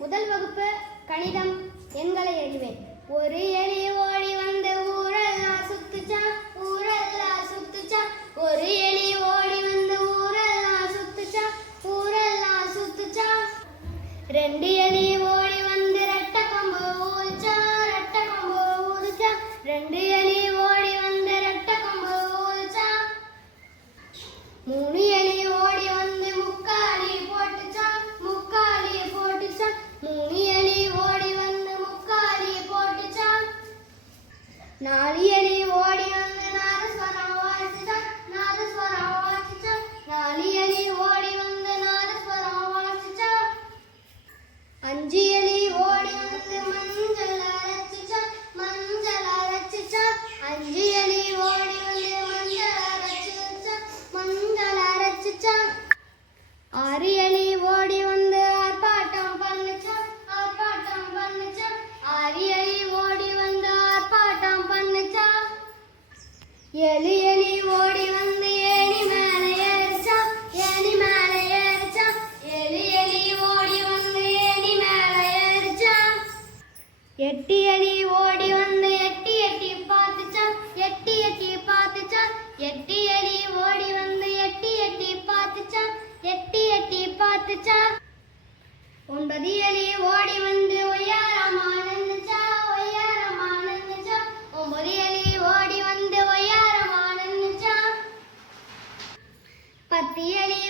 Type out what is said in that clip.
முதல் வகுப்பு கணிதம் எண்களை அறிவேன். ஒரு எலி ஓடி வந்து ஊரெல்லாம் சுத்துச்சான், ஊரெல்லாம் சுத்துச்சான். ஒரு எலி ஓடி வந்து ஊரெல்லாம் சுத்துச்சான், ஊரெல்லாம் சுத்துச்சான். ரெண்டு எலி ஓடி வந்து ரெட்டை கொம்பு ஊதிச்சான், ரெட்டை கொம்பு ஊதிச்சான். ரெண்டு எலி ஓடி வந்து ரெட்டை கொம்பு ஊதிச்சான். மூணு எலி ஓடி வந்து முக்காலி போட்டுச்சான், முக்காலி போட்டுச்சான். மூணு எலி ஓடி வந்து முக்காலி போட்டுச்சான். நாலு எலி ஓடி வந்து நாதஸ்வரம் வாசிச்சான், நாதஸ்வரம் வாசிச்சான். நாலு எலி ஓடி வந்து நாதஸ்வரம் வாசிச்சான். அஞ்சு எலி ஓடி வந்து மஞ்சள் அரைச்சிச்சான், மஞ்சள் அரைச்சிச்சான். அஞ்சு எலி ஓடி வந்து மஞ்சள் அரைச்சிச்சான், மஞ்சள் அரைச்சிச்சான். ஆறு எலி ஓடி வந்து ஆர்ப்பாட்டம் பண்ணுச்சான், ஆர்ப்பாட்டம் பண்ணுச்சான். ஆறு எலி ஓடி வந்து ஆர்ப்பாட்டம் பண்ணுச்சான். ஏழு எலி ஓடி வந்து ஏணி மேலே ஏறிச்சான், ஏணி மேலே ஏறிச்சான். ஏழு எலி ஓடி வந்து ஏணி மேலே ஏறிச்சான். எட்டு எலி ஓடி வந்து எட்டி எட்டி பார்த்துச்சான், எட்டி எட்டி பார்த்துச்சான். எட்டு எலி ஓடி வந்து எட்டி எட்டி பார்த்துச்சான், எட்டி எட்டி பார்த்துச்சான். ஒன்பது எலி ஓடி வந்து ஒய்யாரமா நின்னுச்சா, ஒய்யாரமா நின்னுச்சா. ஒன்பது எலி ஓடி வந்து ஒய்யாரமா நின்னுச்சா. பத்து எலி